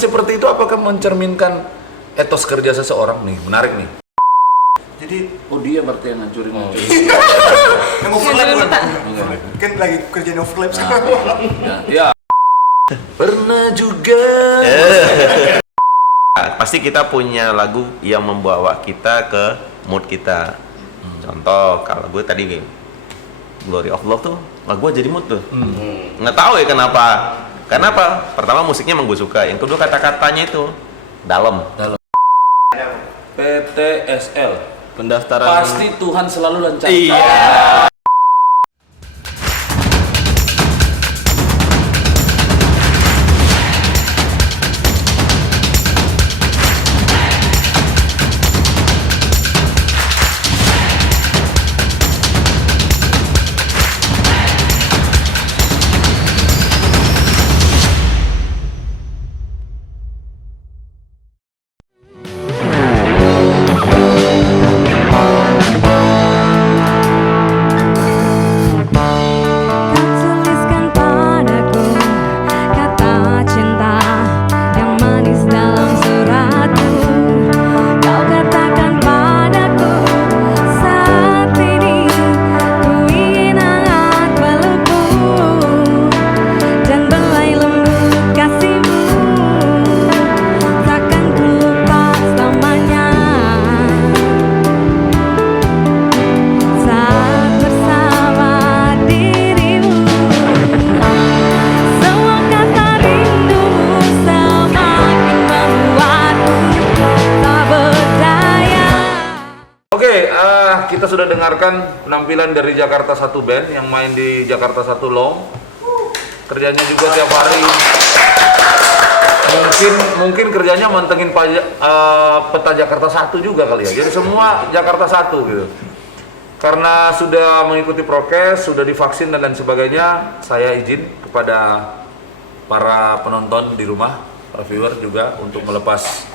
seperti itu apakah mencerminkan etos kerja seseorang nih? Menarik nih. Jadi, dia berarti yang ngancurin. Yang overlap kan? Kan lagi kerjaan overlap sekarang. Ya. Pernah juga. Pasti kita punya lagu yang membawa kita ke mood kita. Contoh, kalau gue tadi Glory of Love tuh, lagu gue jadi mood tuh. Nggak tahu ya kenapa. Kenapa? Pertama musiknya emang gue suka. Yang kedua kata-katanya itu dalam. PTSL. Pendaftaran. Pasti Tuhan selalu lancar. Iya. Kita sudah dengarkan penampilan dari Jakarta Satu Band yang main di Jakarta Satu Long. Kerjanya juga tiap hari. Mungkin kerjanya mantengin peta Jakarta Satu juga kali ya. Jadi semua Jakarta Satu gitu. Karena sudah mengikuti prokes, sudah divaksin dan lain sebagainya, saya izin kepada para penonton di rumah, para viewer juga untuk melepas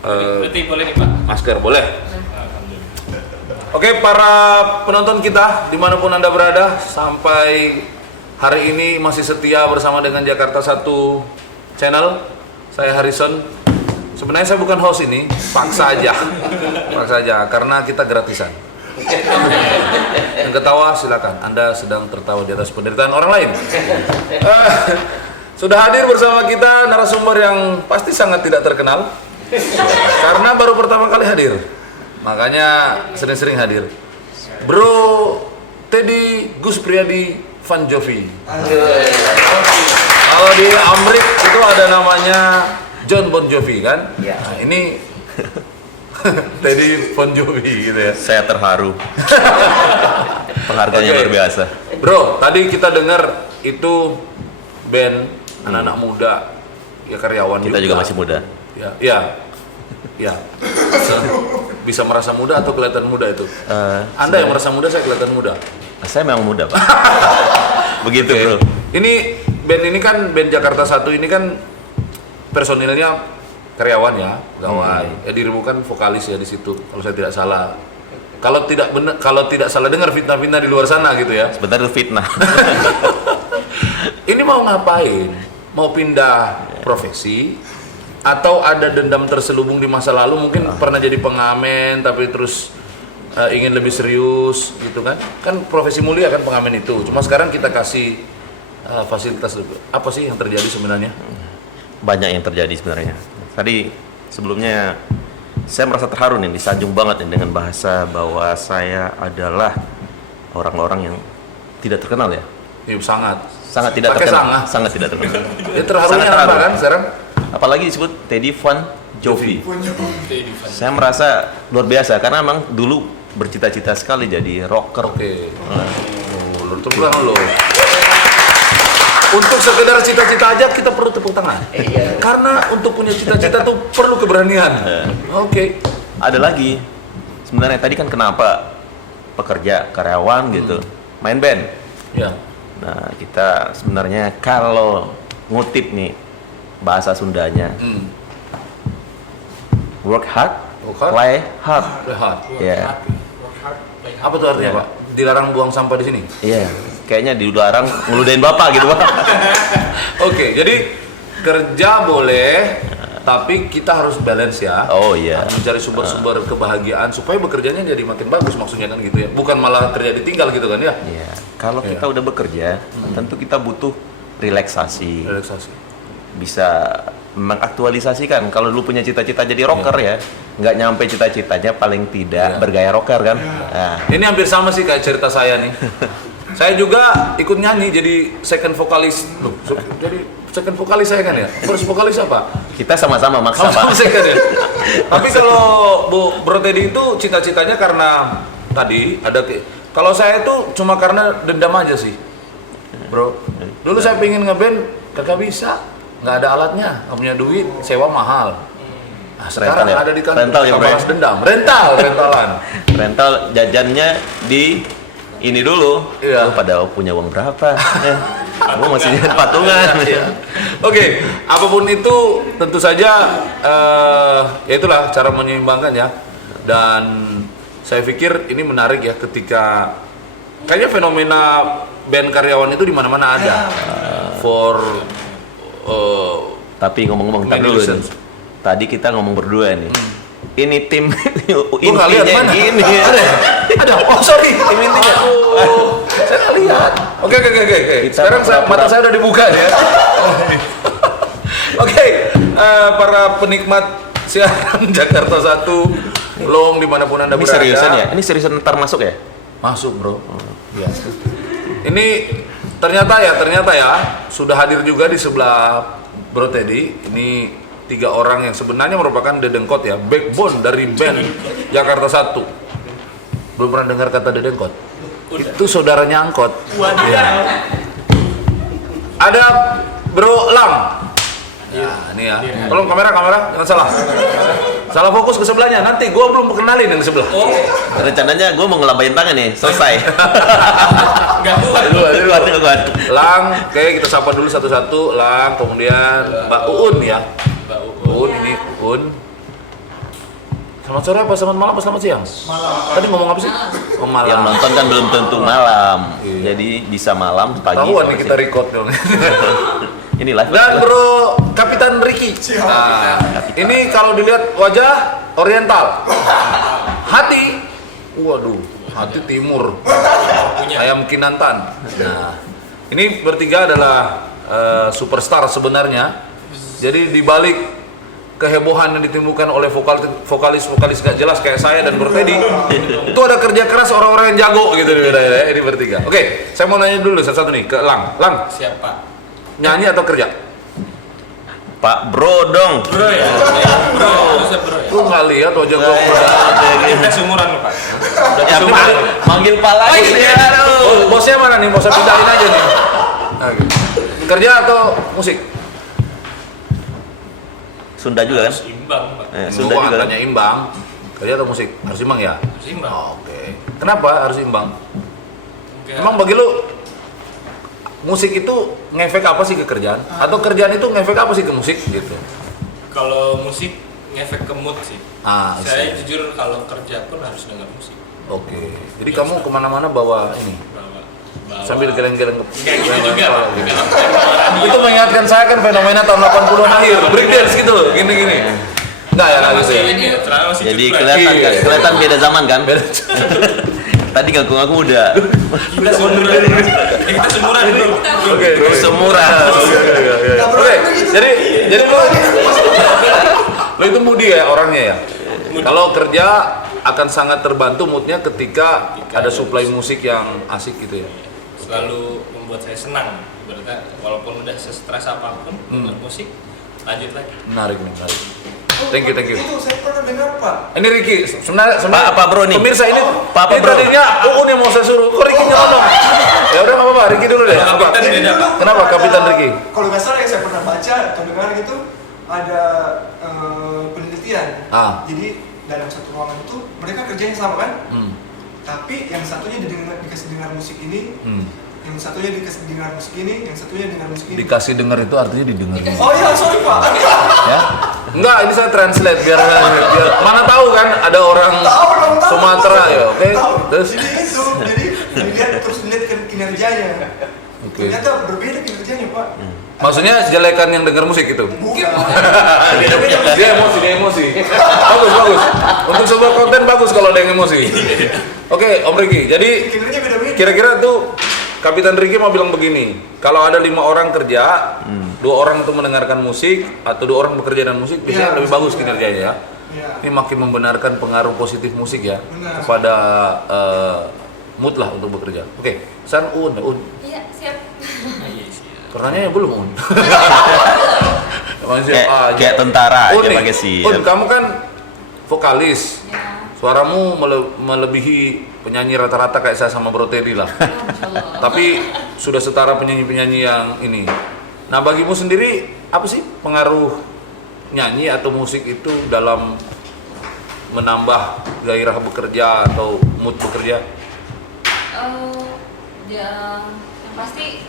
boleh nih Pak? masker, boleh? Oke, para penonton kita dimanapun Anda berada, sampai hari ini masih setia bersama dengan Jakarta Satu Channel. Saya Harrison. Sebenarnya saya bukan host ini, paksa aja, karena kita gratisan. Yang ketawa silakan, Anda sedang tertawa di atas penderitaan orang lain. Sudah hadir bersama kita narasumber yang pasti sangat tidak terkenal, karena baru pertama kali hadir. Makanya sering-sering hadir. Bro Teddy Gus Priadi Van Jovi. Kalau di Amrik itu ada namanya John Bon Jovi kan? Ya. Nah, ini Teddy Van Jovi gitu ya. Saya terharu. Penghargaannya luar biasa. Bro, tadi kita dengar itu band anak-anak muda, ya karyawan Kita juga masih muda. Ya. Bisa merasa muda atau kelihatan muda itu? Anda yang merasa muda, saya kelihatan muda. Saya memang muda, Pak. Begitu, Oke. Bro. Ini band ini kan band Jakarta Satu ini kan personilnya karyawan ya, pegawai. Ya dirimu kan vokalis ya di situ, kalau saya tidak salah. Kalau tidak salah dengar fitnah-fitnah di luar sana gitu ya. Sebentar itu fitnah. Ini mau ngapain? Mau pindah profesi? Atau ada dendam terselubung di masa lalu, mungkin pernah jadi pengamen tapi terus ingin lebih serius gitu kan? Kan profesi mulia kan pengamen itu. Cuma sekarang kita kasih fasilitas lebih. Apa sih yang terjadi sebenarnya? Banyak yang terjadi sebenarnya. Tadi sebelumnya saya merasa terharu nih, disanjung banget nih dengan bahasa bahwa saya adalah orang-orang yang tidak terkenal ya. Ya, sangat Tidak pakai terkenal. Sangat tidak terkenal. Ya, terharunya Sangat apa terharu. kan sekarang? Apalagi disebut Teddy Van Jovi. Saya merasa luar biasa karena memang dulu bercita-cita sekali jadi rocker. Oke. Tepuk tangan lo. Untuk sekedar cita-cita aja kita perlu tepuk tangan. Karena untuk punya cita-cita tuh perlu keberanian. Oke. Ada lagi. Sebenarnya tadi kan kenapa pekerja karyawan gitu, main band. Ya. Nah, kita sebenarnya kalau ngutip nih bahasa Sundanya, work hard, play hard. Rehat. Ya. Apa tuh artinya, Ya. Pak? Dilarang buang sampah di sini? Iya. Kayaknya dilarang ngeludahin bapak gitu, Pak. Oke, jadi kerja boleh, tapi kita harus balance ya. Oh iya. Mencari sumber-sumber kebahagiaan supaya bekerjanya jadi makin bagus maksudnya kan gitu ya. Bukan malah kerja ditinggal gitu kan ya. Iya. Kalau kita udah bekerja, tentu kita butuh relaksasi. Relaksasi. Bisa mengaktualisasikan. Kalau dulu punya cita-cita jadi rocker ya, nggak nyampe cita-citanya paling tidak bergaya rocker kan. Nah, Ini hampir sama sih kayak cerita saya nih. Saya juga ikut nyanyi jadi second vokalis. Loh, jadi second vokalis saya kan ya. First vokalis apa? kita sama-sama maksa Sama-sama Pak. second ya. Tapi kalau Bro Teddy itu cita-citanya karena tadi ada kalau saya itu cuma karena dendam aja sih. Bro. Dulu saya pengen ngeband kagak bisa. Nggak ada alatnya, nggak punya duit, sewa mahal. Nah, sekarang Rental ya? ada di kantor Rental ya, Bro? balas dendam. Rentalan. Rental jajannya di ini dulu. Iya. Lu pada punya uang berapa? Gua masih patungan. Iya. Oke, apapun itu tentu saja ya itulah cara menyeimbangkan ya. Dan saya pikir ini menarik ya ketika kayaknya fenomena band karyawan itu di mana-mana ada. For Tapi ngomong-ngomong Many tadi dulu reasons. nih. Tadi kita ngomong berdua nih. Ini tim Lu nggak lihat intinya mana? gini. Ada. Oh sorry, tim intinya. Saya nggak lihat. Oke. Kita Sekarang mata saya udah dibuka ya. Oke, para penikmat siaran Jakarta 1, Long dimanapun anda Ini berada. seriusan ya? Ini seriusan ntar masuk ya? Masuk bro. Iya. Ini ternyata ya sudah hadir juga di sebelah Bro Teddy. Ini 3 orang yang sebenarnya merupakan dedengkot ya, backbone dari band Jakarta 1. Belum pernah dengar kata dedengkot? Itu saudaranya angkot. Iya. Ada Bro Lang. Ya, ini ya. Tolong kamera, jangan salah. Salah fokus ke sebelahnya. Nanti gua belum kenalin yang sebelah. Rencananya gue mau ngelabain tangan nih, selesai. Enggak kuat. Duluan. Lang, oke kita sapa dulu satu-satu. Lang, kemudian Mbak Uun ya. Uun, ini Uun. Selamat sore apa selamat malam apa selamat siang? Malam. Tadi ngomong apa sih? Oh, malam. Yang nonton kan belum tentu malam. Jadi bisa malam, pagi. Tahuan nih sore, kita siang. record dong. Ini live. Dan Bro Kapitan Ricky. Nah, ini kalau dilihat wajah oriental. Hati, waduh, hati timur. Ayam Kinantan. Nah, ini bertiga adalah superstar sebenarnya. Jadi dibalik kehebohan yang ditimbulkan oleh vokalis gak jelas kayak saya dan Bro Teddy, itu ada kerja keras orang-orang yang jago gitu ya, ini bertiga. Oke, saya mau nanya dulu satu-satu nih ke Lang. Lang, Siapa? nyanyi atau kerja? Pak Bro dong. Bro ya? Bro, harusnya bro ya? Lu nggak lihat wajah gua? Kita seumuran loh, Pak. Ya, Pak, manggil Pak lagi nih. Aduh. Oh, bosnya mana nih? Bosnya pindahin aja nih. Nah, gitu. Kerja atau musik? Sunda juga kan? Harus imbang, Pak. Sunda Gua juga kan? tanya imbang. Kerja atau musik? Harus imbang ya? Harus imbang. Oh, oke. Kenapa harus imbang? Enggak. Emang bagi lu musik itu ngefek apa sih ke kerjaan? Atau kerjaan itu ngefek apa sih ke musik gitu? Kalau musik ngefek ke mood sih. Saya Isi. jujur kalau kerja pun harus dengar musik. Oke. Jadi kamu kemana-mana bawa ini Bawa- sambil geleng-geleng ke Kayak gitu juga, Pak. Dengan radio. itu mengingatkan saya kan fenomena tahun 80-an akhir breakdance gitu loh, gini-gini. Enggak ya, nggak gitu Masih ya. ini ya, terlalu masih Jadi cuplek. kelihatan Iya. kelihatan beda zaman kan? Beda. Tadi ngaku-ngaku udah Kita seumuran. Kita seumuran, bro. Oke, terus semurah. Oke, jadi lo itu moody ya orangnya ya. Kalau kerja akan sangat terbantu moodnya ketika ada supply musik yang asik gitu ya. Selalu membuat saya senang. Berarti walaupun udah stres apapun dengan musik, lanjut lagi. Menarik nih, menarik. Thank you. Itu saya pernah dengar Pak. Ini Ricky, sebenarnya Pak Bro nih. pemirsa ini, Pak ini Bro. tadinya Uun yang mau saya suruh, kok Ricky nyelonong? Ya udah nggak apa-apa, Ricky dulu deh. Kalau Apa? Kapitan beda, Pak. Kenapa Kapitan Ricky? Kalau nggak salah yang saya pernah baca atau dengar gitu ada penelitian. Jadi dalam satu ruangan itu mereka kerjanya sama kan? Tapi yang satunya dikasih dengar musik ini, yang satunya dikasih dengar musik ini, yang satunya dengar musik ini. Dikasih denger itu artinya didengar. Oh iya, sorry Pak. Ya? Enggak, ini saya translate biar mana tahu kan ada orang Tahu. Sumatera ya, oke? Tahu. Terus Jadi dilihat kinerjanya. Oke. Ternyata berbeda kinerjanya Pak. Maksudnya jelekan yang dengar musik itu? Bukan. Dia emosi. Bagus. Untuk sebuah konten bagus kalau ada yang emosi. Oke, Om Riki. Jadi Pikirannya beda-beda. kira-kira tuh Kapitan Riki mau bilang begini, kalau ada 5 orang kerja, 2 orang itu mendengarkan musik atau 2 orang bekerja dan musik, biasanya Iya, lebih bagus kinerjanya ya. Iya. Ini makin membenarkan pengaruh positif musik ya Benar. kepada mood lah untuk bekerja. Oke, San Un. Iya, siap. Iya sih. Pertanyaannya belum Un. Kayak tentara aja nih, pakai sih. Un, kamu kan vokalis. Ya. Suaramu melebihi penyanyi rata-rata kayak saya sama Bro Teddy lah. Insyaallah. Tapi sudah setara penyanyi-penyanyi yang ini. Nah, bagimu sendiri apa sih pengaruh nyanyi atau musik itu dalam menambah gairah bekerja atau mood bekerja? Yang pasti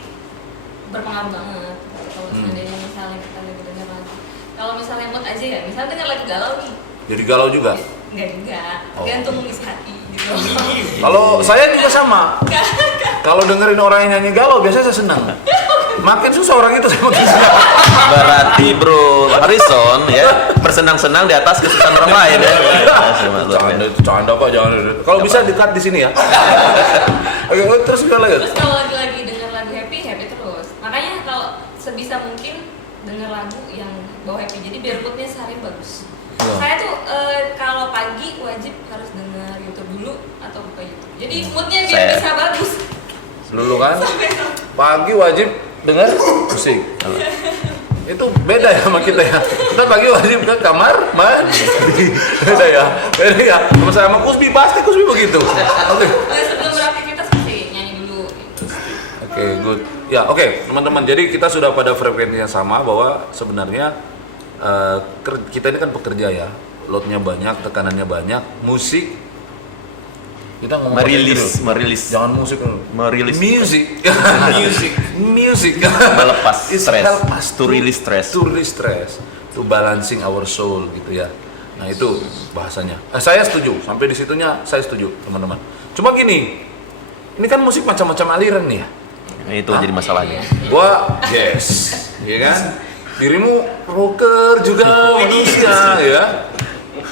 berpengaruh banget. Kalau seandainya misalnya kita lagi dengar lagu, kalau misalnya mood aja ya, misalnya dengar lagu galau nih, Jadi galau juga. enggak juga, Oh. gantung isi hati gitu. Kalau saya juga sama. Kalau dengerin orang yang nyanyi galau biasanya saya senang. Makin susah orang itu saya makin senang. Berarti Bro Harrison ya bersenang-senang di atas kesusahan orang lain ya. Canda kok, jangan. Kalau bisa di-cut di sini ya. Oke, terus gimana lagi? Terus kalau lagi dengar lagu happy terus. Makanya kalau sebisa mungkin dengar lagu yang bawa happy, jadi biar moodnya sehari bagus. Iya. Saya tuh kalau pagi wajib harus dengar YouTube dulu atau buka YouTube. Jadi moodnya biar Saya- bisa bagus. Dulu kan Sampai pagi wajib dengar musik. Itu beda ya sama kita ya. Kita pagi wajib ke kamar mandi. Beda ya. Sama saya sama Kusbi pasti Kusbi begitu. Oke. sebelum beraktivitas pasti nyanyi dulu. Oke, good. Ya, oke, teman-teman. Jadi kita sudah pada frekuensi yang sama bahwa sebenarnya kita ini kan pekerja ya. Loadnya banyak, tekanannya banyak. Musik kita ngomong Merilis. jangan musik Merilis. music Melepas It stres. help us To release stress. to release stress, to balancing our soul gitu ya. Nah itu bahasanya. Saya setuju, sampai di situnya saya setuju teman-teman. Cuma gini, ini kan musik macam-macam aliran nih ya. Nah, itu jadi masalahnya. Gua yes, ya kan. Dirimu rocker juga manusia ya.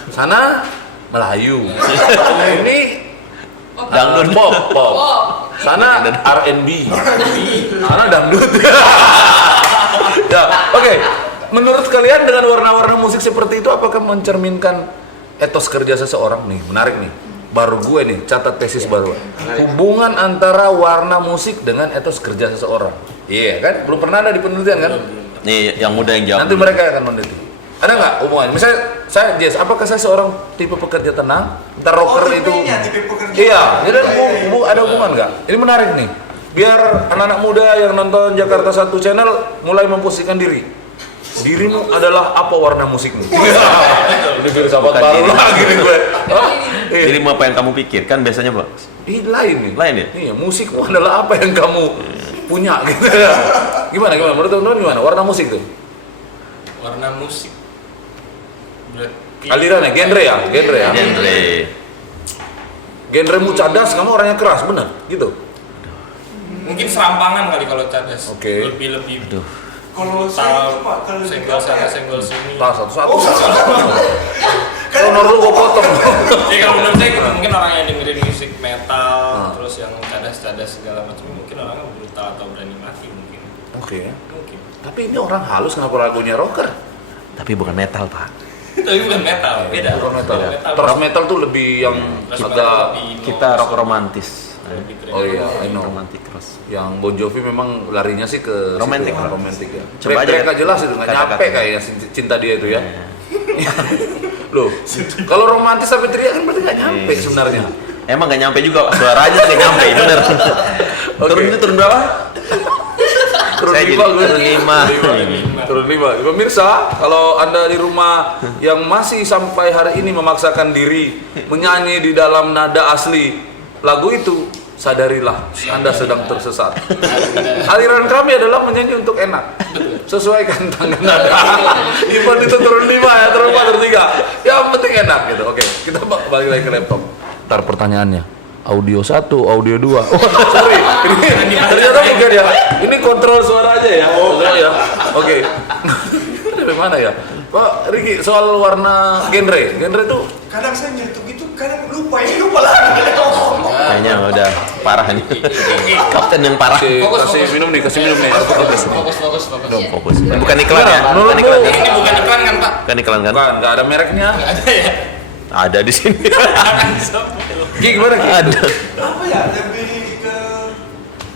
Sana Melayu. Ini Dangdut. pop. Oh, Sana R&B. Sana dangdut. Ya, oke. Menurut kalian dengan warna-warna musik seperti itu apakah mencerminkan etos kerja seseorang nih? Menarik nih. Baru gue nih catat tesis baru. Hubungan antara warna musik dengan etos kerja seseorang. Iya kan? Belum pernah ada di penelitian kan? Nih yang muda yang jawab. Nanti mereka akan meneliti. Ada nggak hubungannya? Misalnya saya Jess, apakah saya seorang tipe pekerja tenang? Ntar rocker itu. tipenya, tipe pekerja. Iya, jadi ada, Iya. ada hubungan nggak? Ini menarik nih. Biar anak-anak muda yang nonton Jakarta Satu Channel mulai memposisikan diri. Dirimu adalah apa warna musikmu? Ini filsafat Bukan baru diri. lagi nih gue. Hah? Iya. Jadi apa yang kamu pikirkan biasanya bagus. Ini lain nih. Lain ya? Iya, musikmu adalah apa yang kamu punya gitu ya. Gimana? Menurut teman-teman gimana? Warna musik tuh? Warna musik berarti Aliran ya, genre ya? Genre ya? Genre. Genremu cadas, kamu orangnya keras, bener? Gitu? mungkin serampangan kali kalau cadas. Oke. Lebih Aduh. Kalau saya itu Pak, kalau di senggol apa sana ya? senggol sini. Nah, satu-satu. Oh, satu-satu. Honor lu gue potong. Jadi kalau menurut saya gitu, mungkin orang yang dengerin musik metal, Ah. terus yang cadas-cadas segala macam, mungkin orangnya brutal atau berani mati mungkin. Oke. Mungkin. Tapi ini orang halus kenapa lagunya rocker? Tapi bukan metal, Pak. Tapi bukan metal, beda. Bukan metal. Beda. Terus metal tuh lebih yang Terus agak metal lebih Kita rock romantis. lebih Oh iya, I know. Romantic terus. Yang Bon Jovi memang larinya sih ke Romantic. situ, romantic ya. Coba aja Mereka jelas itu nggak kata-kata. nyampe kayaknya cinta dia itu ya. Iya. Loh, kalau romantis sampai teriak kan berarti nggak nyampe Iya. sebenarnya. Emang gak nyampe juga, suaranya nggak nyampe, bener. Turun itu turun berapa? Turun Saya lima, jadi gue. turun 5. Turun 5. Pemirsa, kalau Anda di rumah yang masih sampai hari ini memaksakan diri menyanyi di dalam nada asli lagu itu, sadarilah Anda sedang tersesat. Aliran kami adalah menyanyi untuk enak. Sesuaikan tangga nada. Even itu turun 5 ya, turun 4, turun 3. Yang penting enak gitu. Oke, kita balik lagi ke laptop. Ntar pertanyaannya. Audio 1, audio 2. Oh, sorry. Ini ternyata bukan ya. Ini kontrol suara aja ya. Ya. Oke. Dari mana ya? Pak Riki, soal warna genre tuh Kadang saya nyetuk itu, kadang lupa lagi. Kayaknya udah parah nih. Kapten yang parah. kasih minum nih. Fokus. Fokus. Bukan iklan ya? Menurut Bukan iklan. lu- Ini bukan iklan kan Pak? Bukan iklan kan? nggak ada mereknya. Ada ya? Ada di sini. Ki gimana Ki? Ada. Apa ya, lebih ke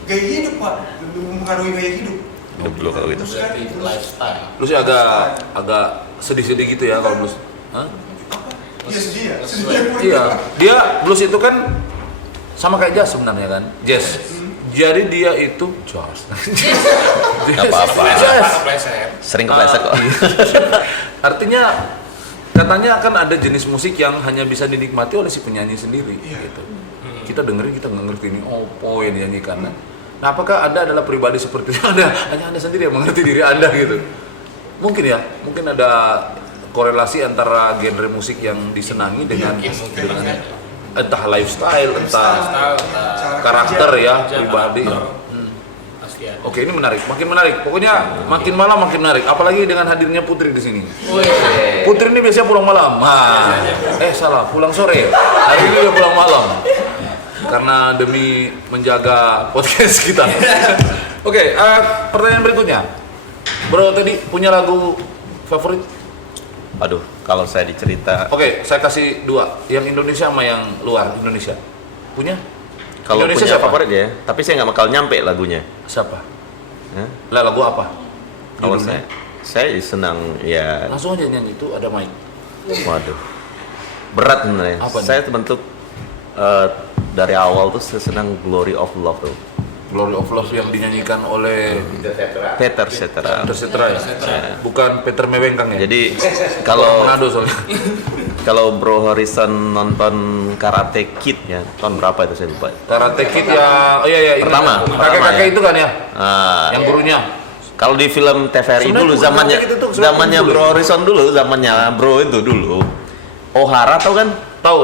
gaya hidup Pak, lebih mempengaruhi gaya hidup. Hidup dulu kalau gitu. Terus kan, Berarti terus lifestyle. Lu sih agak sedih-sedih gitu ya kalau blues. Hah? apa? Iya sedih ya, Terus sedih ya. Iya, dia blues itu kan sama kayak jazz sebenarnya kan, jazz. Jadi dia itu jazz. Nggak apa-apa. Kepleset. Sering kepleset kok. Artinya katanya akan ada jenis musik yang hanya bisa dinikmati oleh si penyanyi sendiri gitu. Kita dengerin kita nggak ngerti ini apa yang dinyanyikan. Nah, apakah Anda adalah pribadi seperti itu? Hanya Anda sendiri yang mengerti diri Anda gitu. Mungkin ya, mungkin ada korelasi antara genre musik yang disenangi dengan Mungkin. entah lifestyle, entah Cara karakter kerja. ya, pribadi. Pasti ada. Oke, ini menarik, makin menarik. Pokoknya makin malam makin menarik. Apalagi dengan hadirnya Putri di sini. Putri ini biasanya pulang malam. Salah, pulang sore. Hari ini dia pulang malam. Karena demi menjaga podcast kita. Oke, pertanyaan berikutnya. Bro tadi punya lagu favorit? Aduh, kalau saya dicerita, Oke, saya kasih dua. Yang Indonesia sama yang luar Indonesia. Punya? kalau Indonesia punya siapa? favorit ya, tapi saya nggak bakal nyampe lagunya. Siapa? Hah? Lah lagu apa? Kalau Judulnya? saya senang ya. Langsung aja nyanyi itu ada mic. Waduh, berat sebenarnya. Apa nih? Saya bentuk dari awal tuh saya senang Glory of Love tuh. Glory of Love yang dinyanyikan oleh Peter Cetera. Tersetra ya? Bukan Peter Mewengkang ya? Jadi kalau Manado soalnya. kalau Bro Harrison nonton Karate Kid ya, tahun berapa itu saya lupa. Karate Kid ya, oh iya ingat. Pertama Kakek-kakek ya. itu kan ya? Ah, Yang gurunya. kalau di film TVRI Sebenarnya dulu bukan zamannya Karate Kid itu, sebenarnya zamannya dulu. Bro Harrison dulu, zamannya Bro itu dulu. O'Hara tau kan? Tahu.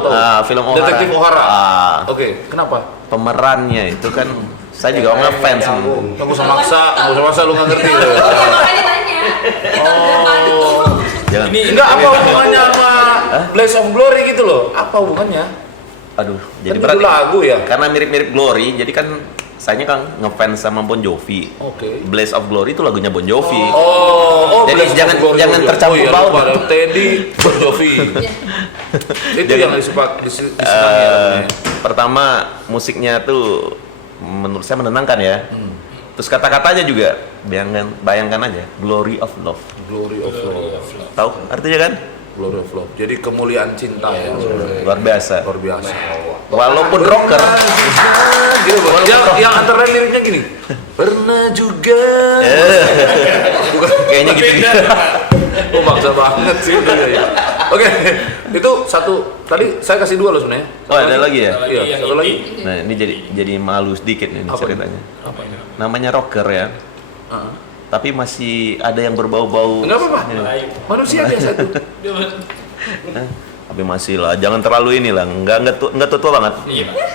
Film O'Hara. Detektif O'Hara. Ah, Oke, kenapa? pemerannya itu kan saya juga ngefans. Nggak usah maksa, lu nggak ngerti. Iya, makanya tanya. Itu apa itu? Jangan. Enggak, apa hubungannya sama Blaze of Glory gitu loh? Apa hubungannya? Aduh, jadi Kan berat. judul lagu ya? Karena mirip-mirip Glory, jadi kan saya kan ngefans sama Bon Jovi. Oke. Blaze of Glory itu lagunya Bon Jovi. Oh, Jadi Blaze of jangan- Glory. jangan tercampur Oh iya, baur. lupa ada Teddy, Bon Jovi. Iya. Itu Jangan- yang disenangi ya. namanya. Pertama musiknya tuh menurut saya menenangkan ya. Hmm. Terus kata-katanya juga bayangkan aja Glory of Love. Glory of Love. Tahu artinya kan? Glory of Love. Jadi kemuliaan cinta ya. sebenarnya. Luar biasa. Luar biasa. Walaupun rocker, Gitu, Bang. Yang antara liriknya gini. Pernah juga. kayaknya gitu. Oh, maksa banget sih itu ya. Oke, itu satu. Tadi saya kasih dua loh sebenarnya. Oh, ada lagi ya? Lagi Iya, yang satu lagi. indie. Nah, ini jadi malu sedikit nih Apa ceritanya. Apa ini? Namanya rocker ya. Heeh. Tapi masih ada yang berbau-bau. Enggak apa-apa. Ya. Melayu. Manusia biasa itu. Tapi masih lah, jangan terlalu inilah, nggak tua banget. Iya Pak.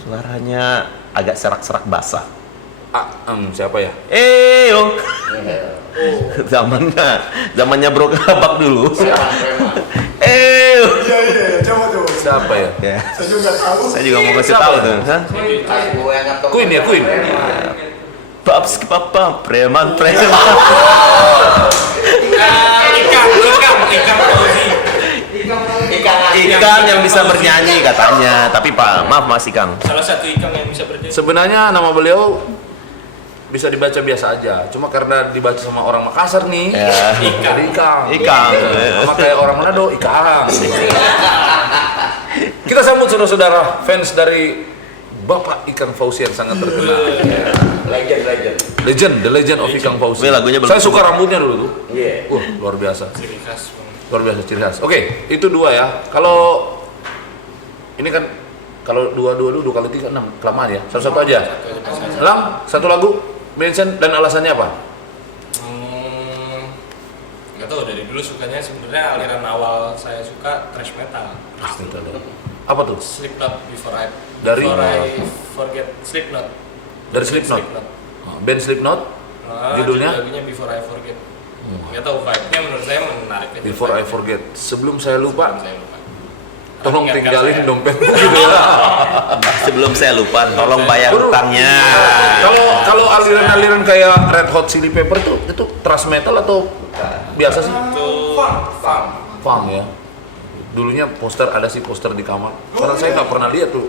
Suaranya agak serak-serak basah. Siapa ya? Yo. zamannya Bro Kabak dulu. Yo. Iya, coba. Siapa ya? Ya, Saya juga nggak tahu. saya juga mau kasih Siapa tahu ya? tuh. Hah? Queen ya, Queen. Paps ke papa, preman. Ikan yang bisa bernyanyi katanya, tapi Pak, maaf Mas Ikang. Salah satu ikan yang bisa berdiri. Sebenarnya nama beliau bisa dibaca biasa aja. Cuma karena dibaca sama orang Makassar nih. Ya. Jadi Ikang. Ikang. Sama kayak orang Manado, Ikang. Kita sambut saudara-saudara fans dari Bapak Ikang Fauzi yang sangat terkenal. Legend, the legend of Ikang Fauzi. Ini lagunya belum- Saya suka rambutnya dulu tuh. Iya. Luar biasa. Ciri khas. Luar biasa ciri khas. Oke, itu dua ya. Kalau ini kan kalau dua kali tiga enam kelamaan ya. Satu aja. Lam, satu lagu mention dan alasannya apa? Nggak tahu dari dulu sukanya sebenarnya aliran awal saya suka thrash metal. Apa tuh? Slipknot before Dari- I forget Slipknot. Dari Slipknot. Band Slipknot. Judulnya? Lagunya Before I Forget. Nggak tahu vibe-nya menurut saya menarik aja. Before I Forget. Sebelum saya lupa, Sebelum saya lupa. tolong Ingatkan tinggalin saya. dompet gitu. Sebelum saya lupa, tolong bayar utangnya. Kalau aliran-aliran kayak Red Hot Chili Pepper tuh itu thrash metal atau biasa sih? Itu Fun. Punk ya. Dulunya poster ada sih poster di kamar. Karena saya nggak pernah lihat tuh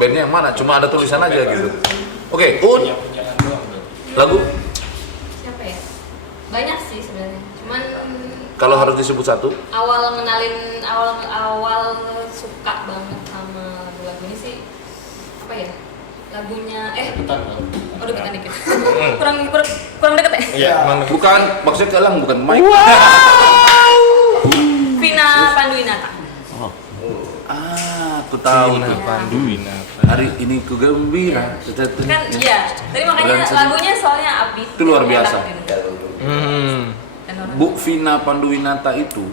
bandnya yang mana, cuma ada tulisan aja gitu. Oke, Un, punya-punyaan doang. lagu Siapa ya? Banyak sih sebenarnya. Cuman kalau harus disebut satu, awal suka banget sama lagu ini sih apa ya? Lagunya oh deketan dikit. kurang deket ya? Iya, mana? bukan maksudnya Galang, bukan Mike. Vina Panduwinata. Aku tahu tuh. Panduwinata. Hari ini ku gembira. Kan iya. Tadi makanya lagunya soalnya upbeat. Itu luar biasa. Enak gitu. Dan orang- Bu Vina Panduwinata itu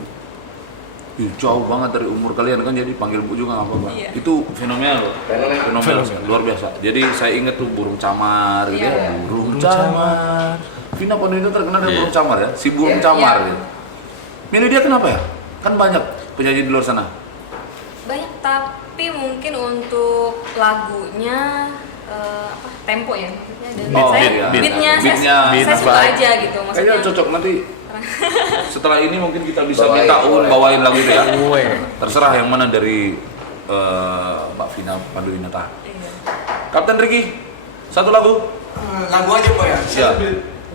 jauh banget dari umur kalian kan, jadi panggil Bu juga nggak apa-apa. Iya. Itu fenomenal loh. Fenomenal, luar biasa. Jadi saya inget tuh burung camar gitu ya. Iya. Burung camar. Vina Panduwinata terkenal dengan Iya. burung camar ya, si burung camar Iya. gitu. Milih dia kenapa ya? Kan banyak penyanyi di luar sana. Banyak, tapi mungkin untuk lagunya tempo ya maksudnya, dan Oh, saya beat ya. beatnya Beatnya saya suka vibe. aja gitu maksudnya. Kayaknya cocok nanti. Setelah ini mungkin kita bisa minta bawain lagu itu ya. Terserah yang mana dari Mbak Vina Panduwinata. Iya. Kapten Ricky, satu lagu, Lagu aja Pak ya. Siap.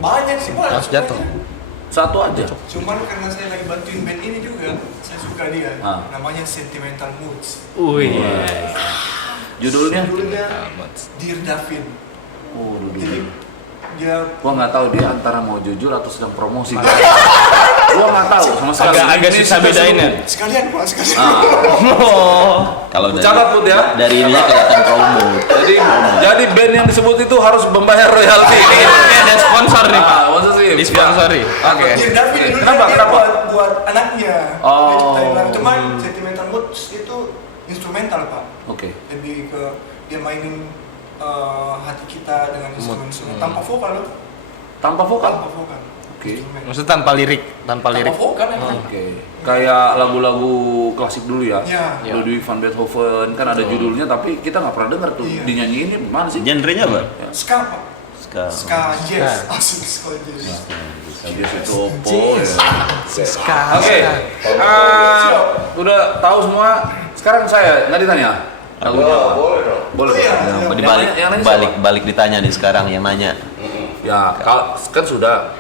Banyak sih Pak. Langsung jatuh. satu aja. Cuman karena saya lagi bantuin band ini juga, saya suka dia. Ah. Namanya Sentimental Moods. Judulnya? Judulnya Dear Davin. Oh, Jadi dia Oh, gua nggak tahu dia antara mau jujur atau sedang promosi. Gua nggak tahu sama sekali. Agak Ini susah kita bedain ya. sekalian Pak, sekalian. Kalau dari, Catat, Put, ya. dari ininya kelihatan promo. Jadi band yang disebut itu harus membayar royalti. Ini ada sponsor nih, Pak. Masa sih? Disponsori. Oke. Dear Davin dulu Kenapa? dia Kenapa? buat anaknya. Oh. Dia ciptain lagu. Cuman Sentimental Moods itu instrumental Pak. Oke. Lebih ke dia mainin hati kita dengan instrumen tanpa vokal loh. Tanpa vokal. Tanpa vokal. Oke. Instrumen. Maksudnya tanpa lirik. Tanpa vokal emang. Oke. Kayak lagu-lagu klasik dulu ya. Iya. Ludwig van Beethoven kan ada judulnya tapi kita nggak pernah dengar tuh. Iya. Dinyanyiin gimana sih? Genrenya apa? Ska Pak. Ska. Ska jazz. Asik ska jazz. Dia itu opo ya. Oke. Udah tahu semua. Sekarang saya nggak ditanya. Lagunya apa? Boleh. Oh, iya. Yang Yang dibalik nanya balik ditanya nih sekarang yang nanya. Ya, kan sudah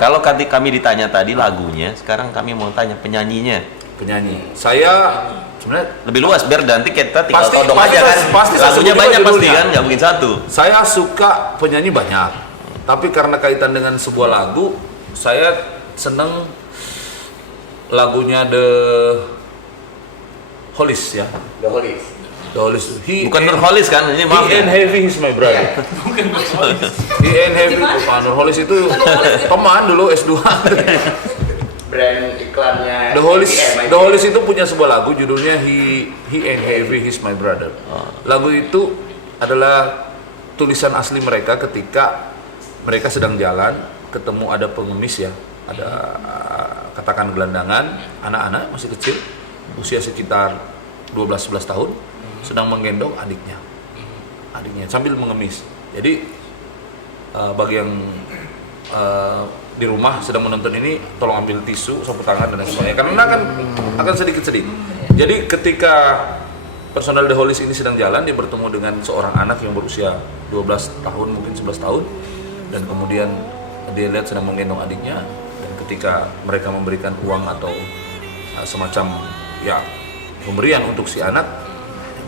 Kalau kami ditanya tadi lagunya, sekarang kami mau tanya penyanyinya. penyanyi. Saya sebenarnya Lebih luas biar nanti kita tinggal Pasti- todong pasti aja kan. saya- pasti saya Lagunya sebut banyak juga pasti judulnya. kan, nggak mungkin satu. saya suka penyanyi banyak. Tapi karena kaitan dengan sebuah lagu, saya seneng lagunya The Hollies ya. The Hollies. Bukan Nurholis kan? Ini maaf He and ya. Heavy is my brother. He and Heavy, Pak Nurholis itu teman dulu S2. Brand iklannya The Hollies itu punya sebuah lagu judulnya He and Heavy He's My Brother. Lagu itu adalah tulisan asli mereka ketika mereka sedang jalan, ketemu ada pengemis ya, ada katakan gelandangan, anak-anak masih kecil, usia sekitar 12-11 tahun, sedang menggendong adiknya sambil mengemis. Jadi bagi yang di rumah sedang menonton ini, tolong ambil tisu, sapu tangan dan lain sebagainya karena kan akan sedikit-sedikit. Jadi ketika personal The Hollies ini sedang jalan, dia bertemu dengan seorang anak yang berusia 12 tahun, mungkin 11 tahun, dan kemudian dia lihat sedang menggendong adiknya, dan ketika mereka memberikan uang atau semacam ya pemberian untuk si anak,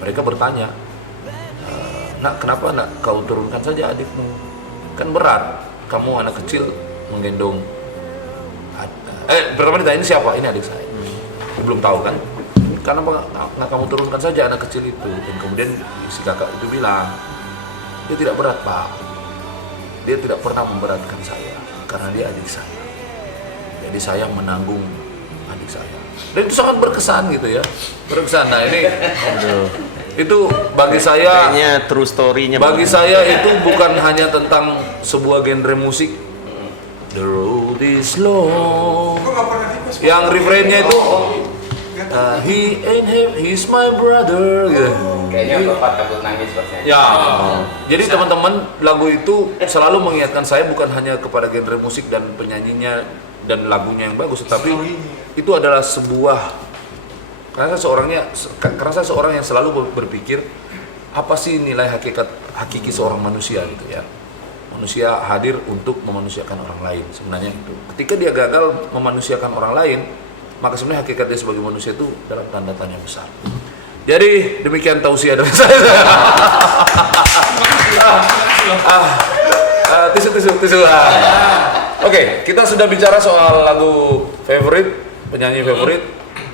mereka bertanya, nak, kenapa nak kau turunkan saja adikmu, kan berat, kamu anak kecil menggendong pertama ditanya ini siapa, ini adik saya. Dia belum tahu kan, kenapa nggak kamu turunkan saja anak kecil itu. Dan kemudian si kakak itu bilang, dia tidak berat pak, dia tidak pernah memberatkan saya karena dia adik saya, jadi saya menanggung adik saya. Dan itu sangat berkesan gitu ya, berkesan. Nah ini Itu bagi saya, Kayaknya true story-nya. bagi saya itu bukan hanya tentang sebuah genre musik. The road is long. Gue nggak pernah request. Yang refrainnya itu Nggak tahu. he ain't him, he's my brother. Gitu. Kayaknya bapak takut nangis pasnya. Ya, jadi teman-teman lagu itu selalu mengingatkan saya bukan hanya kepada genre musik dan penyanyinya dan lagunya yang bagus, tetapi itu adalah sebuah karena saya seorang yang selalu berpikir apa sih nilai hakiki seorang manusia gitu ya. Manusia hadir untuk memanusiakan orang lain sebenarnya itu. Ketika dia gagal memanusiakan orang lain, maka sebenarnya hakikat dia sebagai manusia itu dalam tanda tanya besar. Jadi demikian tausiah dari saya. Tisu. Oke, kita sudah bicara soal lagu favorit, penyanyi favorit,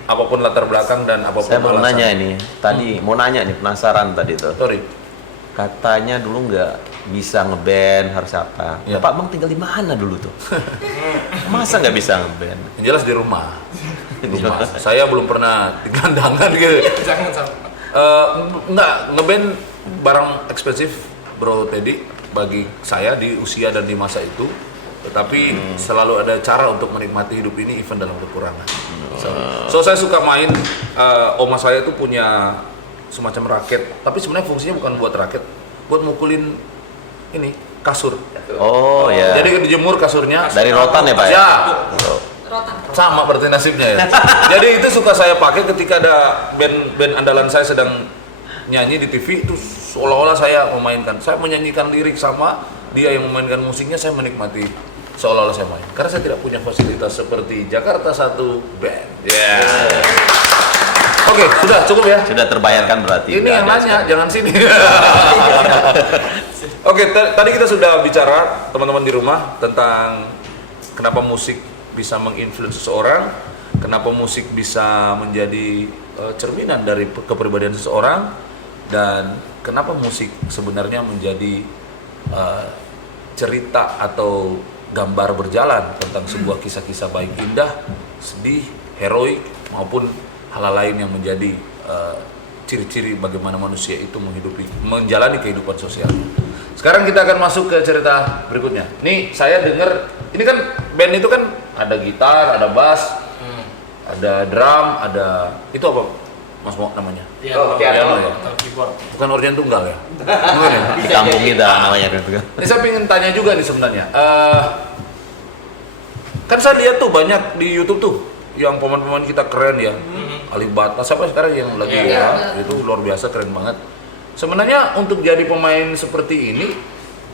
apapun latar belakang dan apapun Saya mau alasan. nanya ini. Tadi mau nanya nih, penasaran tadi tuh. Sorry. Katanya dulu nggak bisa ngeband, harus apa? Ya. Pak Bang tinggal di mana dulu tuh? Masa nggak bisa ngeband? Yang jelas di rumah. Saya belum pernah di gelandangan gitu. Jangan sampai. Enggak, ngeband barang ekspensif Bro Teddy bagi saya di usia dan di masa itu. Tetapi selalu ada cara untuk menikmati hidup ini even dalam kekurangan. So saya suka main, oma saya itu punya semacam raket, tapi sebenarnya fungsinya bukan buat raket, buat mukulin ini kasur. Oh ya. Jadi dijemur kasurnya. Dari rotan ya Pak? Ya, Rotan. sama berarti nasibnya ya. Jadi itu suka saya pakai ketika ada band andalan saya sedang nyanyi di TV, itu seolah-olah saya memainkan. Saya menyanyikan lirik sama dia yang memainkan musiknya, saya menikmati seolah-olah saya main. Karena saya tidak punya fasilitas seperti Jakarta 1 Band. Ya. Oke, sudah cukup ya. Sudah terbayarkan berarti. Ini Nggak yang ada nanya, sekarang. jangan sini. Oke, tadi kita sudah bicara teman-teman di rumah tentang kenapa musik bisa menginfluence seseorang, kenapa musik bisa menjadi cerminan dari kepribadian seseorang, dan kenapa musik sebenarnya menjadi cerita atau gambar berjalan tentang sebuah kisah-kisah baik indah, sedih, heroik maupun hal lain yang menjadi ciri-ciri bagaimana manusia itu menjalani kehidupan sosial. Sekarang kita akan masuk ke cerita berikutnya. Nih saya dengar, ini kan band itu kan ada gitar, ada bass, ada drum, ada itu apa Mas Mo namanya? Oh, piano. ya. Keyboard. Bukan organ tunggal ya? Bukan ya? Di kampung kita namanya gitu kan. Ini saya pengen tanya juga nih sebenarnya. Kan saya lihat tuh banyak di YouTube tuh yang pemain-pemain kita keren ya. Alibata siapa sekarang yang lagi Iya. itu luar biasa keren banget. Sebenarnya untuk jadi pemain seperti ini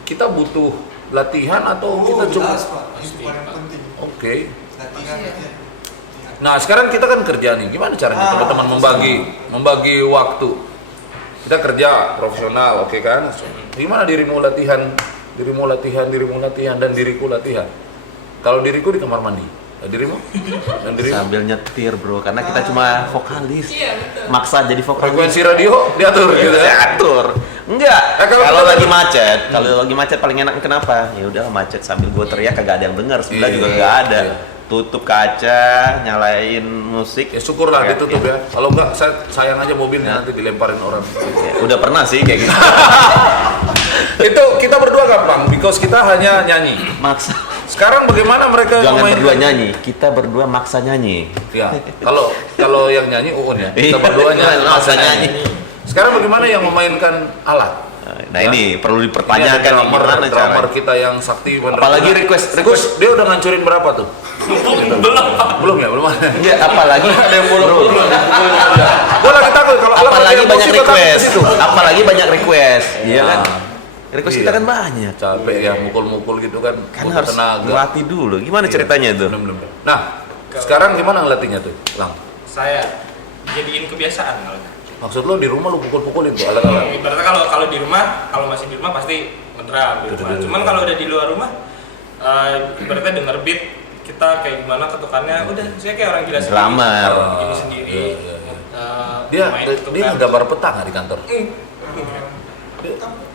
kita butuh latihan atau kita cukup? jelas Pak, itu paling penting. Oke. Latihan. Nah sekarang kita kan kerja nih, gimana caranya teman-teman membagi waktu? Kita kerja profesional, oke kan? Gimana dirimu latihan, dan diriku latihan? Kalau diriku di kamar mandi, dirimu? Dan dirimu? Sambil nyetir bro, karena kita cuma vokalis. Iya, betul. Maksa jadi vokalis. Frekuensi radio diatur gitu ya? Diatur. Enggak. kalau Kalau kita- lagi macet, kalau lagi macet paling enak kenapa? Ya udah macet sambil gue teriak kagak ada yang dengar, sebelah Iya, juga nggak ada. iya. Tutup kaca, nyalain musik. Ya syukurlah Teriak, ditutup ya. Kalau enggak, saya sayang aja mobilnya nanti dilemparin orang. Ya, udah pernah sih kayak gitu. Itu kita berdua gampang, because kita hanya nyanyi. Maksa. Sekarang bagaimana mereka Jangan memainkan- berdua nyanyi, kita berdua maksa nyanyi. Ya, kalau yang nyanyi Uun ya. Kita berdua nyanyi, maksa nyanyi. Sekarang bagaimana yang memainkan alat? Nah ini perlu Ini ada dipertanyakan nih, gimana drummer caranya. kita yang sakti bener. Apalagi request. Gus, dia udah ngancurin berapa tuh? Belum ya, belum ada. Iya, apalagi Ada yang bro, Gue lagi takut kalau alat apalagi yang banyak musik, gua takut request. ke situ. Apalagi banyak request. Iya kan? Request kita Iya. kan banyak. Capek ya mukul-mukul gitu kan. Kan butuh harus tenaga. melatih dulu. Gimana ceritanya itu? Belum. Nah, sekarang gimana ngelatihnya tuh, Lang? Saya jadiin kebiasaan kalau Maksud lo di rumah lo pukul-pukulin tuh alat-alat? ibaratnya kalau di rumah, kalau masih di rumah pasti ngedrum di rumah. Cuman kalau udah di luar rumah, ibaratnya denger beat kita kayak gimana ketukannya, udah saya kayak orang gila sendiri. Drummer. Ini sendiri. Iya. eh, main Dia ketukan. gambar peta nggak di kantor? Enggak.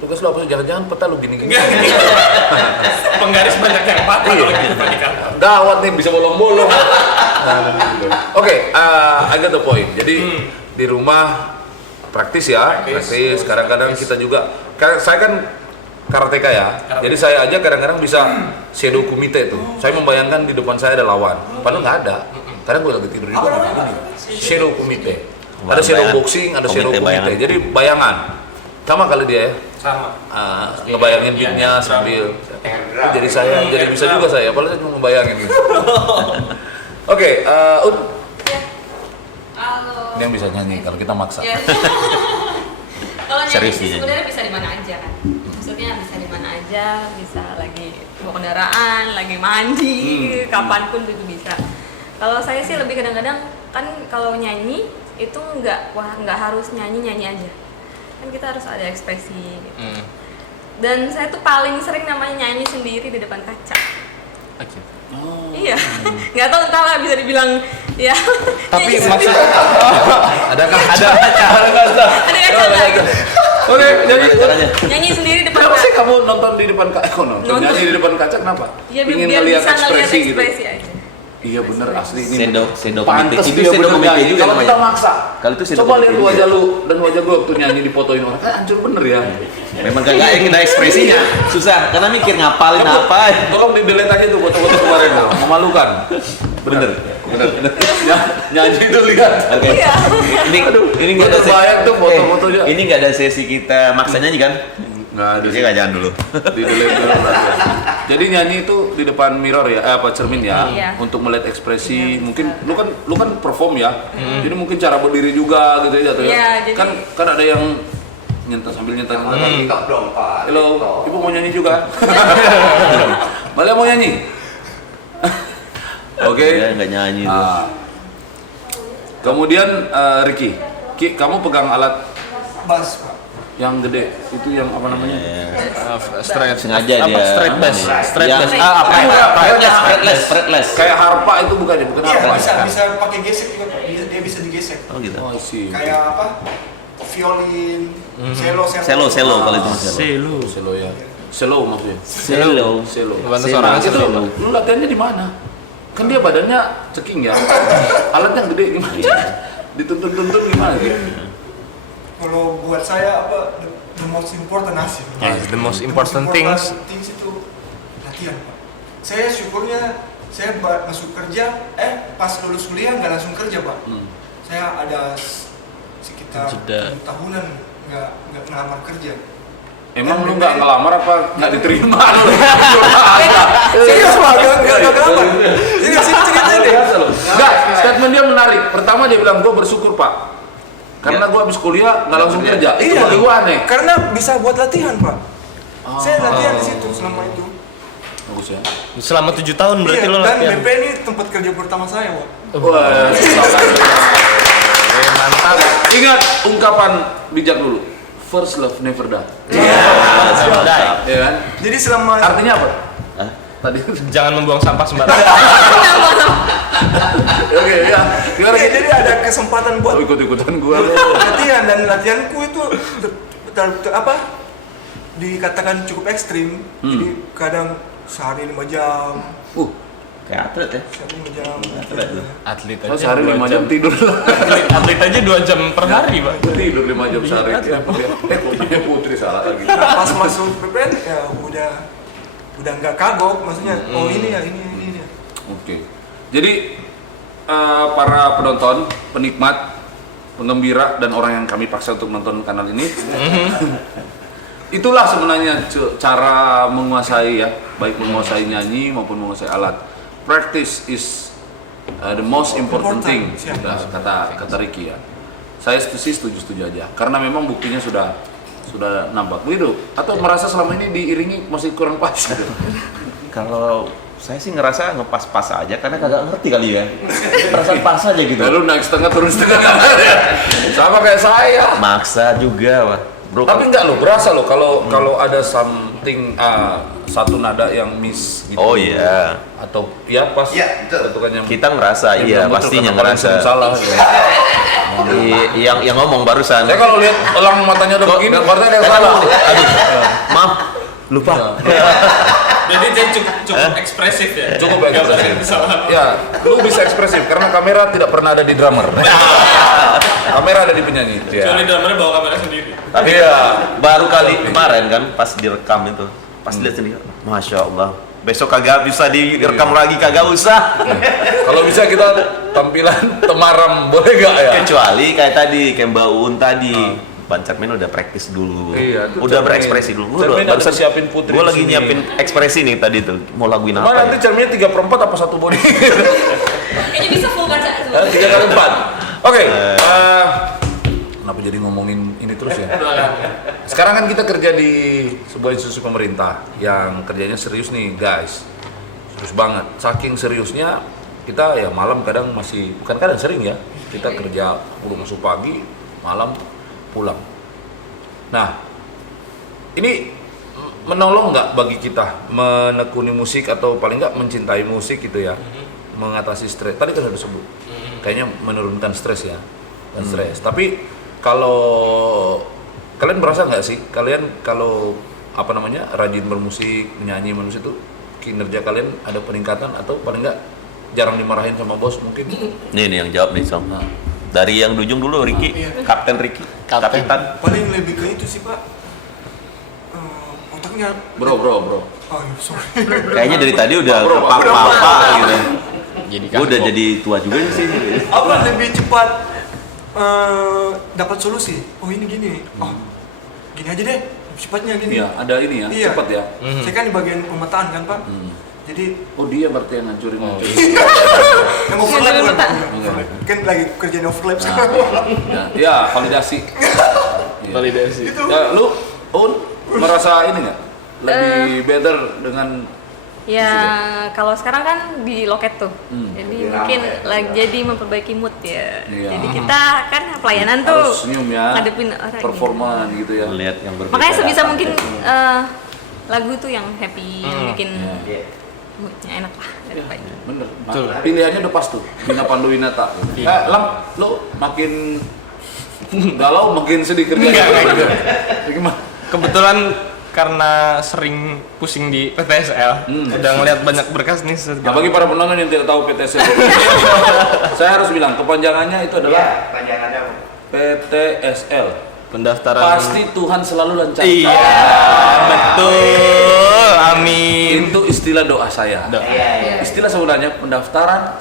Tugas lo apa sih? Jangan-jangan peta lo gini-gini. Enggak. Penggaris banyak yang patah Iya. kalau gitu Pak, di kantor. Gawat nih, bisa bolong-bolong. Oke, I got the point. Jadi di rumah praktis ya, praktis. Kadang-kadang kita juga, saya kan karateka ya, jadi saya aja kadang-kadang bisa shadow kumite tuh. Saya membayangkan di depan saya ada lawan, padahal nggak ada. Kadang gue lagi tidur di depan ini, shadow kumite. Ada shadow boxing, ada shadow kumite. Jadi bayangan, sama kali dia ya. Sama. Ngebayangin beatnya sambil. Jadi saya, jadi bisa juga saya, apalagi saya cuma ngebayangin gitu. Oke, Halo. ini yang bisa nyanyi kalau kita maksa. Ya. Kalau nyanyi Serius sih nih. sebenarnya bisa di mana aja kan. Maksudnya bisa di mana aja, bisa lagi bawa kendaraan, lagi mandi, kapanpun itu bisa. Kalau saya sih lebih kadang-kadang kan kalau nyanyi itu nggak harus nyanyi aja. Kan kita harus ada ekspresi gitu. Dan saya tuh paling sering namanya nyanyi sendiri di depan kaca. Iya, nggak tahu entahlah bisa dibilang ya. Tapi nyanyi maksud sendiri. ada kaca lagi. Oke, jadi Nyanyi sendiri di depan kenapa kaca. sih kamu nonton di depan kaca? Nonton nyanyi di depan kaca kenapa? Ya Ingin biar ngelihat bisa ngeliat ekspresi gitu. ekspresi aja. Iya bener asli ini. Sendok Pantes komite. Itu dia sendok bener komite nyanyi. juga Kalau namanya. kita maksa. Kalau itu sendok Coba lihat komite wajah lu dan wajah gua waktu nyanyi difotoin orang. Hancur bener ya. Memang kagak ada ekspresinya. Susah karena mikir ngapalin apa. Tolong di delete aja tuh foto-foto kemarin tuh. Memalukan. Bener. Nyanyi itu lihat. Oke. Iya. Ini nggak ada Terbayang tuh foto-fotonya. Ini nggak ada sesi kita maksa nyanyi kan? Nggak ada Oke, sih. nggak jangan dulu. Di delete dulu nanti. Jadi nyanyi itu di depan mirror ya, cermin ya, Iya. untuk melihat ekspresi. Mungkin lu kan perform ya, jadi mungkin cara berdiri juga gitu ya, Iya, jadi- kan ada yang nyentak sambil nyentak lagi. TikTok dong Pak. Halo, ibu mau nyanyi juga? Malah mau nyanyi? Oke. Ya, nggak nyanyi tuh. Ah. Kemudian Ricky, kamu pegang alat Bass, Pak. yang gede itu yang apa namanya? Straight. Sengaja Apa, dia. straight bass. Straight Yang- bass. Fretless. Fretless. Kayak harpa itu bukan Iya, harpa. bisa pakai gesek juga, Pak. Dia bisa digesek. Oh gitu. Oh, sih. Kayak apa? Violin, cello. Selo kalau itu mas. Selo ya. Selo maksudnya. Selo. Selo. Bantu Selo. suara Gitu, Selo. lu latihannya di mana? Kan dia badannya ceking ya. Alat yang gede gimana? Dituntun-tuntun gimana gitu? Kalau buat saya apa the most important asik. Yes, the most important things. itu latihan, Pak. Saya syukurnya saya masuk kerja, pas lulus kuliah nggak langsung kerja, Pak. Saya ada sekitar Jeda. 7 tahunan nggak ngelamar kerja. Emang lu nggak ngelamar apa nggak diterima? Serius, Pak, nggak ngelamar. Serius, ini cerita ini. Enggak, statement dia menarik. Pertama dia bilang gua bersyukur pak, karena gua habis kuliah nggak langsung kerja. Itu Iya. bagi gua aneh. Karena bisa buat latihan, Pak. Saya latihan di situ selama itu. Bagus ya. Selama 7 tahun berarti Iya, lo dan latihan. BP ini tempat kerja pertama saya, Pak. Wah, mantap. Ingat ungkapan bijak dulu. First love never die. Ya kan? Jadi selama Artinya apa? Hah? Tadi. Jangan membuang sampah sembarangan. Oke, ya. Gimana? Iya, jadi ada kesempatan buat Ikut-ikutan gua lu. latihan, dan latihanku itu apa dikatakan cukup ekstrim. Jadi kadang sehari 5 jam, Kayak atlet ya. sehari 5 jam. Atlet tuh. Atlet Saya aja sehari 2 5 jam tidur. Atlet aja 2 jam per hari, Pak. Tidur 5 jam sehari. Putri salah lagi. Nah, pas masuk PPN ya udah nggak kagok, maksudnya oh ini ya. Oke. Jadi para penonton, penikmat, penggembira dan orang yang kami paksa untuk nonton kanal ini, itulah sebenarnya cara menguasai ya, baik menguasai nyanyi maupun menguasai alat. Practice is the most important thing, Siap. kata Ricky ya. Saya setuju aja, karena memang buktinya sudah nampak begitu. Atau merasa selama ini diiringi masih kurang pas gitu. Kalau saya sih ngerasa ngepas-pas aja karena kagak ngerti kali ya. Perasaan pas aja gitu. Lalu naik setengah turun setengah ya. Sama kayak saya. Maksa juga, Pak. Bro, Tapi enggak lo, berasa lo kalau ada something satu nada yang miss gitu. Oh iya. Atau ya pas Iya, betul. ketukannya. Kita ngerasa, iya pastinya ngerasa. Salah. Yang ngomong barusan. Saya kalau lihat elang matanya udah begini, berarti ada yang Kata salah. lu, aduh, maaf, lupa. Jadi dia cukup ekspresif ya. Cukup Nggak ekspresif. berani salah. Ya, lu bisa ekspresif karena kamera tidak pernah ada di drummer. Kamera ada di penyanyi. Kecuali drummernya bawa kamera sendiri. Tapi baru kali kemarin kan pas direkam itu, pas lihat sendiri, masya Allah. Besok kagak bisa direkam lagi, kagak usah. Kalau bisa kita tampilan temaram, boleh gak ya? Kecuali kayak tadi, kayak Mbak Uun tadi. Ban Cermin udah praktis dulu, Iya, itu udah Cermin. berekspresi dulu. Cermin ada siapin Putri Gue lagi di sini. nyiapin ekspresi nih tadi tuh, mau laguin apa Nanti ya? cerminnya 3/4 apa 1 body? Kayaknya bisa full baca semua. 3/4. Oke. Kenapa jadi ngomongin ini terus ya? Sekarang kan kita kerja di sebuah institusi pemerintah yang kerjanya serius nih guys, serius banget. Saking seriusnya kita ya malam kadang masih, bukan kadang sering ya, kita kerja udah masuk pagi, malam pulang. Nah, ini menolong nggak bagi kita menekuni musik atau paling nggak mencintai musik gitu ya, mengatasi stres. Tadi kan udah disebut, kayaknya menurunkan stres ya, dan stres. Tapi kalau kalian merasa nggak sih, kalian kalau apa namanya rajin bermusik, menyanyi, bermusik itu kinerja kalian ada peningkatan atau paling nggak jarang dimarahin sama bos mungkin? Nih yang jawab nih Som. Dari yang ujung dulu, Ricky, Kapten Ricky, Kapitan. Paling lebih ke itu sih Pak. Otaknya. Bro. Oh, sorry. Kayaknya dari tadi udah Bro, apa gitu. Jadi Gue udah jadi tua juga sih. Apa lebih cepat dapat solusi? Oh ini gini. Oh gini aja deh. Cepatnya gini. Iya, ada ini ya, Iya. cepat ya. Saya kan di bagian pemetaan kan Pak. Jadi Oh dia berarti yang ngancurin. yang overlap Iya, kan? pemetaan. Kan lagi kerjaan overlap Nah, sekarang. ya, validasi. validasi. Itu. Ya, lu merasa ini nggak lebih better dengan Ya kalau sekarang kan di loket tuh, Hmm. jadi mungkin lagi jadi memperbaiki mood ya. Iya. Jadi kita kan pelayanan tuh harus senyum ya, ngadepin orang. performan gitu ya. Lihat yang berbeda. Makanya sebisa mungkin lagu tuh yang happy, yang bikin moodnya enak lah. daripada. Bener. Pilihannya udah pas tuh. Vina Panduwinata. Lam, lu makin galau makin sedih kerja. Enggak. Gimana? Kebetulan karena sering pusing di PTSL, udah ngeliat banyak berkas nih. Nah, bagi para penonton yang tidak tahu PTSL, saya harus bilang kepanjangannya itu adalah Panjangannya apa? PTSL. Pendaftaran. Pasti Tuhan selalu lancar. Iya, betul. Amin. Itu istilah doa saya. Iya. Istilah sebenarnya pendaftaran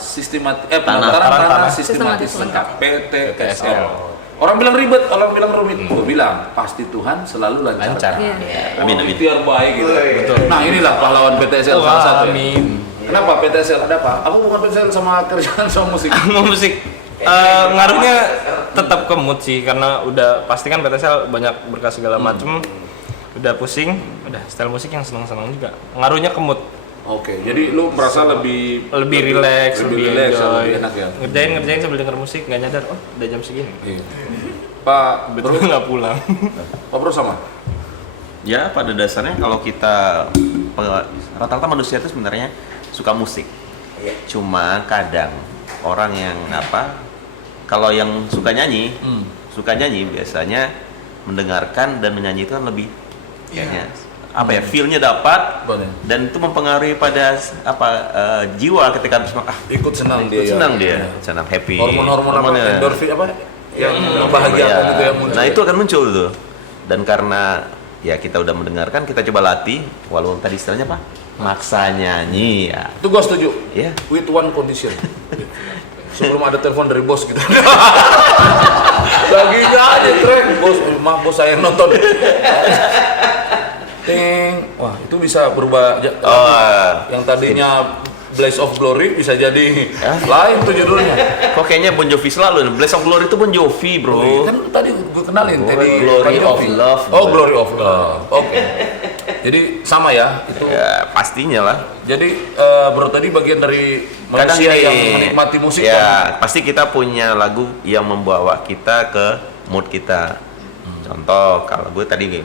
pendaftaran tanah sistematis lengkap PTSL. Orang bilang ribet, orang bilang rumit. Gue bilang pasti Tuhan selalu lancar. Iya. Amin. Biar baik gitu. Nah inilah pahlawan PTSL salah satu. Ya. Amin. Kenapa PTSL ada apa? Aku bukan PTSL sama kerjaan sama musik. Mau musik. Ngaruhnya tetap ke mood sih, karena udah pasti kan PTSL banyak berkas segala macem, udah pusing, udah style musik yang senang-senang juga. Ngaruhnya ke mood. Oke, jadi lu merasa lebih Relax, lebih relax, enjoy. lebih enak ya. Ngerjain sambil denger musik, nggak nyadar, oh udah jam segini. Iya. Pak Bro, Betul nggak pulang. Pak Bro sama. Ya pada dasarnya kalau kita rata-rata manusia itu sebenarnya suka musik. Cuma kadang orang yang kalau yang suka nyanyi biasanya mendengarkan dan menyanyi itu kan lebih kayaknya feel-nya dapat Betul. dan itu mempengaruhi pada jiwa ketika habis Ikut senang dia. senang ya. dia, senang happy. Hormon-hormon apa? Hormonnya. Endorfin apa? Yang membahagiakan Iya. itu yang muncul. Nah itu akan muncul tuh. Dan karena ya kita udah mendengarkan, kita coba latih. Walaupun tadi istilahnya apa? Maksa nyanyi ya. Itu gua setuju. Ya. With one condition. Sebelum ada telepon dari bos gitu. Baginya aja tren. Bos, maaf bos saya yang nonton. Ting. Wah, itu bisa berubah. Yang tadinya Blaze of Glory bisa jadi lain tuh judulnya. Kok kayaknya Bon Jovi selalu nih. Blaze of Glory itu Bon Jovi, bro. Kan tadi gue kenalin tadi Glory Bon of Jovi. Love. Oh, Glory of Love. Oke. Jadi sama ya itu. Ya pastinya lah. Jadi bro tadi bagian dari Kadang manusia gini, yang menikmati musik ya kan? pasti kita punya lagu yang membawa kita ke mood kita. Contoh kalau gue tadi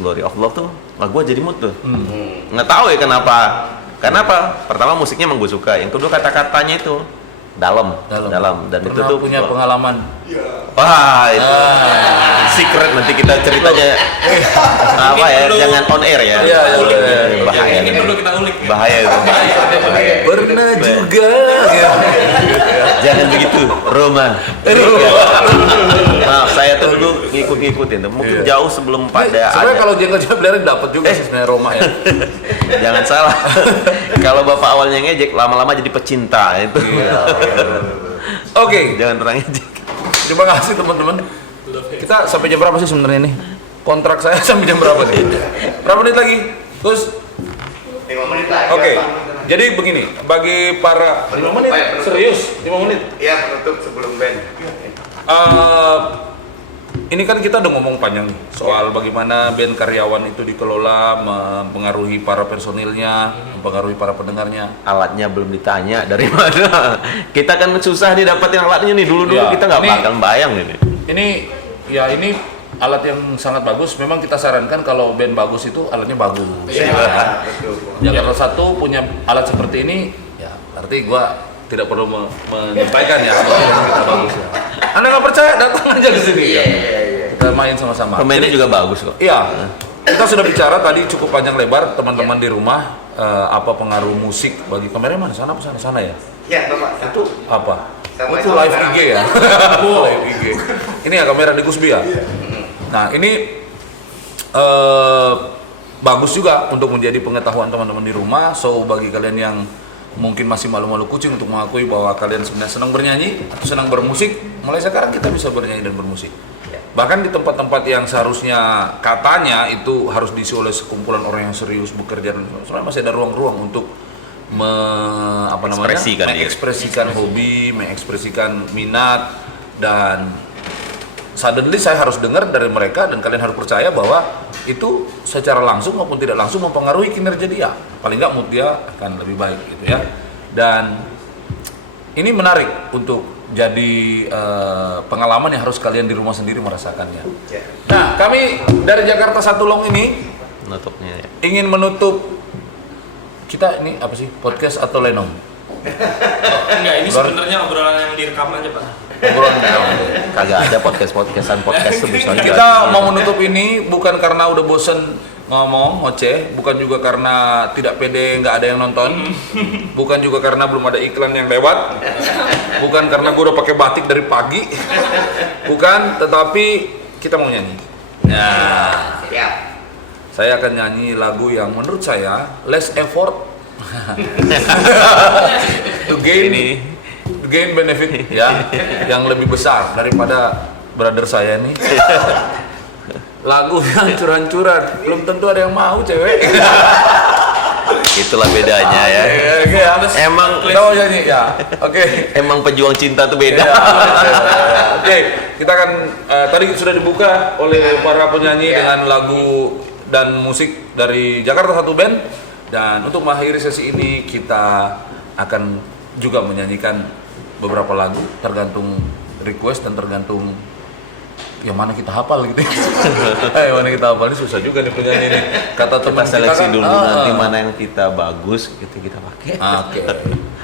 Glory of Love tuh lagu gue jadi mood tuh. Nggak tahu ya kenapa. Kenapa? Pertama musiknya emang gue suka. Yang kedua kata-katanya itu dalam. Dan itu Pernah tuh punya pengalaman. wah itu secret nanti kita ceritanya apa ya, jangan on air ya. Iya, Bahaya. Ini perlu kita ulik. Bahaya itu. Pernah juga ya. Jangan begitu, Roma. Maaf, saya tuh dulu ngikut-ngikutin tuh. Mungkin jauh sebelum pada Sebenarnya ada. kalau jengkel jablerin dapat juga sih sebenarnya Roma ya. Jangan salah. Kalau bapak awalnya ngejek, lama-lama jadi pecinta itu. Oke, Jangan terang ngejek. terima kasih teman-teman. Kita sampai jam berapa sih sebenarnya nih? Kontrak saya sampai jam berapa nih? Berapa menit lagi? Terus 5 menit lagi. oke. Jadi begini, bagi para 5 menit, serius 5 menit. Iya, penutup sebelum band. Ini kan kita udah ngomong panjang nih soal bagaimana band karyawan itu dikelola, mempengaruhi para personilnya, mempengaruhi para pendengarnya. Alatnya belum ditanya dari mana. Kita kan susah nih dapetin alatnya nih. Dulu-dulu Ya, kita nggak ini- bakal bayang ini. Ini alat yang sangat bagus. Memang kita sarankan kalau band bagus itu alatnya bagus. Iya, Ya. betul. Jakarta 1 punya alat seperti ini, ya berarti gua tidak perlu menyampaikan ya kalau alat kita bagus ya. Anda nggak percaya, datang aja ke sini. Iya, Ya. iya, iya. Kita main sama-sama. Pemainnya Jadi, juga bagus kok. Iya, kita sudah bicara tadi cukup panjang lebar teman-teman di rumah apa pengaruh musik bagi kamera mana sana sana ya? Iya, Bapak. Itu apa? Sama- Itu sama live sekarang. IG ya? Live IG. Ini ya kamera di Kusbi ya? Nah ini bagus juga untuk menjadi pengetahuan teman-teman di rumah. So bagi kalian yang mungkin masih malu-malu kucing untuk mengakui bahwa kalian sebenarnya senang bernyanyi atau senang bermusik, mulai sekarang kita bisa bernyanyi dan bermusik. Bahkan di tempat-tempat yang seharusnya katanya itu harus diisi oleh sekumpulan orang yang serius bekerja, dan sebenarnya masih ada ruang-ruang untuk Ekspresikan diri. mengekspresikan hobi, mengekspresikan minat, dan suddenly saya harus dengar dari mereka dan kalian harus percaya bahwa itu secara langsung maupun tidak langsung mempengaruhi kinerja dia. Paling nggak mood dia akan lebih baik gitu ya. Dan ini menarik untuk jadi pengalaman yang harus kalian di rumah sendiri merasakannya. Ya. Nah, kami dari Jakarta Satu Long ini Nutupnya ya. ingin menutup kita ini apa sih, podcast atau lenong? Enggak, ini sebenarnya obrolan yang direkam aja, Pak. Obrolan lenong. Kagak ada podcast tuh bisa aja. Kita mau menutup ini bukan karena udah bosen ngomong ngoceh, bukan juga karena tidak pede nggak ada yang nonton, bukan juga karena belum ada iklan yang lewat, bukan karena gue udah pakai batik dari pagi, bukan, tetapi kita mau nyanyi. Nah, Siap. saya akan nyanyi lagu yang menurut saya less effort to gain benefit ya, yang lebih besar daripada brother saya nih. Lagu yang curan-curan, belum tentu ada yang mau cewek. Itulah bedanya ya. Emang kita mau nyanyi ya. Oke. emang pejuang cinta tuh beda. Ya, oke, kita akan tadi sudah dibuka oleh para penyanyi dengan lagu dan musik dari Jakarta Satu Band, dan untuk mengakhiri sesi ini kita akan juga menyanyikan beberapa lagu tergantung request dan tergantung yang mana kita hafal gitu. Yang mana kita hafal, ini susah juga nih penyanyi ini. Kata teman Kita seleksi kan, dulu nanti mana yang kita bagus gitu kita pakai. Oke,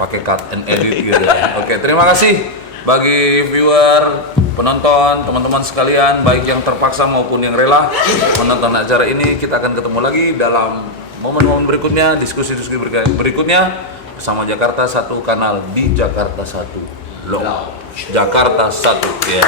pakai cut and edit gitu. Oke, terima kasih bagi viewer, penonton, teman-teman sekalian, baik yang terpaksa maupun yang rela menonton acara ini. Kita akan ketemu lagi dalam momen-momen berikutnya, diskusi-diskusi berikutnya bersama Jakarta Satu Kanal di Jakarta Satu Lounge. Jakarta Satu, ya.